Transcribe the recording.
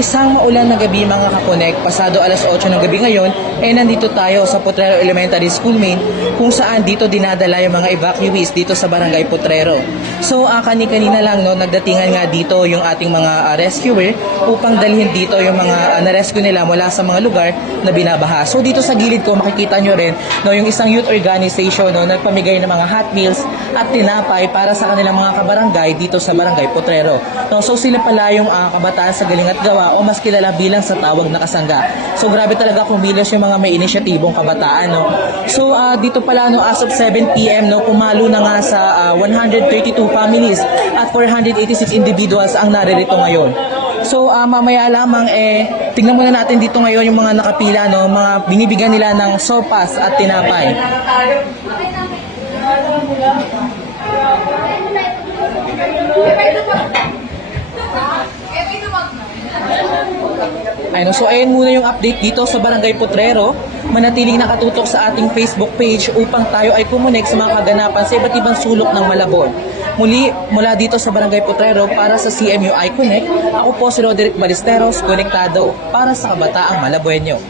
Isang maulan na gabi mga kaponek, pasado alas 8 ng gabi ngayon, eh nandito tayo sa Potrero Elementary School main kung saan dito dinadala yung mga evacuees dito sa Barangay Potrero. So uh, kani-kanina lang no, nagdatingan nga dito yung ating mga ah, rescuer upang dalhin dito yung mga uh, na-rescue nila mula sa mga lugar na binabaha. So dito sa gilid ko makikita nyo rin no, yung isang youth organization no, nagpamigay ng mga hot meals at tinapay para sa kanilang mga kabarangay dito sa Barangay Potrero. No, so sila pala yung ah, kabataan sa galing at gawa o mas kilala bilang sa tawag na kasangga. So grabe talaga kumilos yung mga may inisyatibong kabataan. No? So ah, dito pala no, as of 7 p.m. No, pumalo na nga sa ah, 132 families at 486 individuals ang naririto ngayon. So ah, mamaya lamang eh tingnan muna natin dito ngayon yung mga nakapila no, mga binibigyan nila ng sopas at tinapay. Ayun, so ayun muna yung update dito sa Barangay Potrero. Manatiling nakatutok sa ating Facebook page upang tayo ay kumunik sa mga kaganapan sa iba't ibang sulok ng Malabon. Muli, mula dito sa Barangay Potrero para sa CMU iConnect, ako po si Roderick Ballesteros, konektado para sa kabataang Malabuenyo.